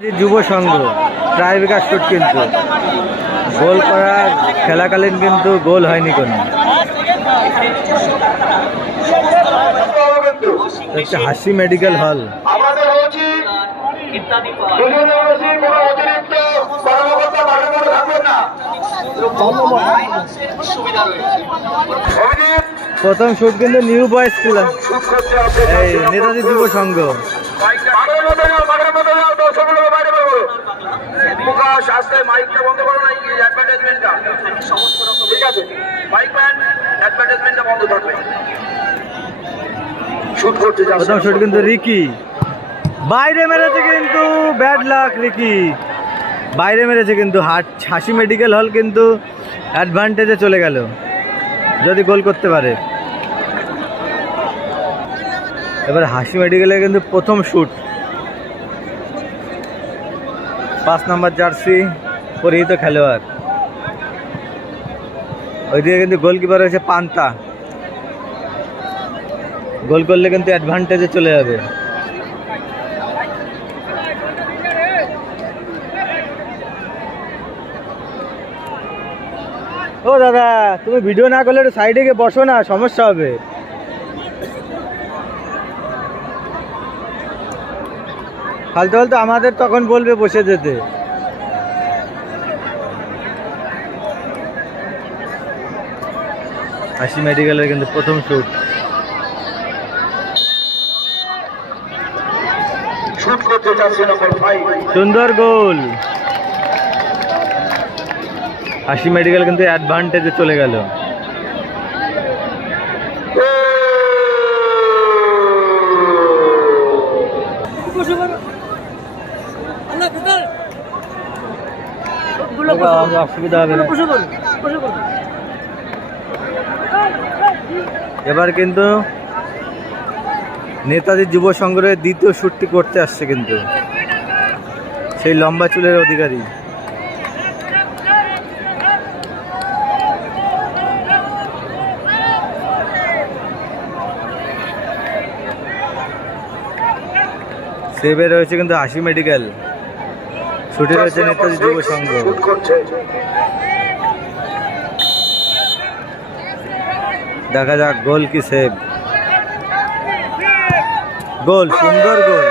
যুব সংঘ tiebreaker shoot কিন্তু। গোল করা খেলাকালীন কিন্তু গোল হয়নি কোনো। হাসি মেডিকেল হল। প্রথম শুট কিন্তু নিউ বয়েজ ছিল এই নেতাজি যুব সংঘ। প্রকাশ মাইকটা বন্ধ করো অ্যাডভার্টাইজমেন্টটা ঠিক আছে? মাইক ম্যান অ্যাডভার্টাইজমেন্টটা বন্ধ থাকবে। কিন্তু রিকি। বাইরে মেরেছে কিন্তু ব্যাড লাক রিকি। বাইরে মেরেছে কিন্তু হাট, হাসি মেডিকেল হল কিন্তু অ্যাডভান্টেজে চলে গেল। যদি গোল করতে পারে। এবার হাসি মেডিকেলে কিন্তু প্রথম শুট পাঁচ নাম্বার জার্সি পরিহিত খেলোয়াড়। ওইদিকে কিন্তু গোলকিপার হয়েছে পান্তা। গোল করলে কিন্তু অ্যাডভান্টেজে চলে যাবে। ও দাদা, তুমি ভিডিও না করলে একটু সাইডে গিয়ে বসো না, সমস্যা হবে। ফালতু ফালতু আমাদের তখন বলবে বসে যেতে। হাসি মেডিকেলের কিন্তু প্রথম শুট শুট করতে যাচ্ছে নম্বর ফাইভ সুন্দর গোল। হাসি মেডিকেল কিন্তু অ্যাডভান্টেজে চলে গেল। অসুবিধা হবে না। এবার কিন্তু নেতাজি যুব সংগ্রহের দ্বিতীয় শ্যুটটি করতে আসছে কিন্তু। সেই লম্বা চুলের অধিকারী। সেভে রয়েছে কিন্তু আশি মেডিকেল ছুটে রয়েছে নেতাজি যুব সংঘ। দেখা যাক গোল কি সেভ গোল সুন্দর গোল।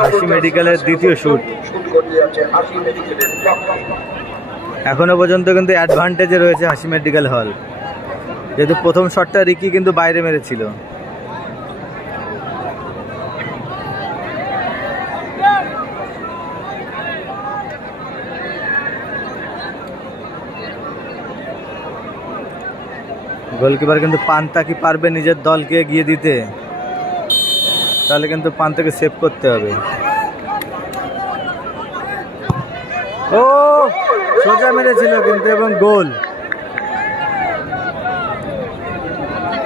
হাসি মেডিকেলের দ্বিতীয় শুট এখনও পর্যন্ত কিন্তু অ্যাডভান্টেজে রয়েছে হাসি মেডিকেল হল যেহেতু প্রথম শটটা রিকি কিন্তু বাইরে মেরেছিল। গোলকিপার কিন্তু পান্তা কি পারবে নিজের দলকে এগিয়ে দিতে? তাহলে কিন্তু পান্তাকে সেভ করতে হবে। ও! সোজা মেরেছিল কিন্তু এবং গোল।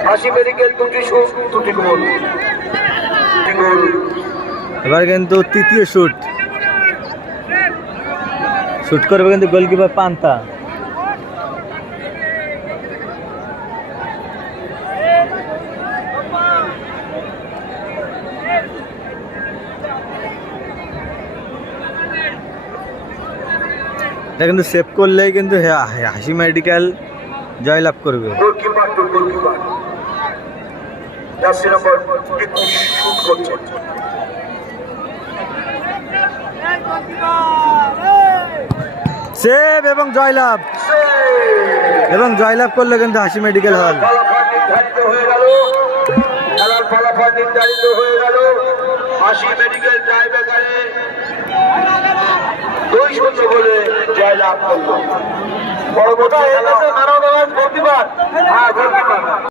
হাসি মেডিকেল দুটি শুট দুটি গোল। এবার কিন্তু তৃতীয় শুট শুট করবে কিন্তু গোলকিপার পান্তা। এটা কিন্তু সেভ করলেই কিন্তু হা- হাসি মেডিকেল জয়লাভ করবে। গোলকিপার গোলকিপার জার্সি নম্বর একুশ শুট করছে। সেভ এবং জয়লাভ। এবং জয়লাভ করলে কিন্তু হাসি মেডিকেল হল। ফলাফল নির্ধারিত হয়ে গেল। খেলার ফলাফল নির্ধারিত হয়ে গেল। হাসি মেডিকেল টাইব্রেকারে দুই শূন্য বলে জয়লাভ করল। পরবর্তী খেলা। হ্যাঁ গোলকিপার।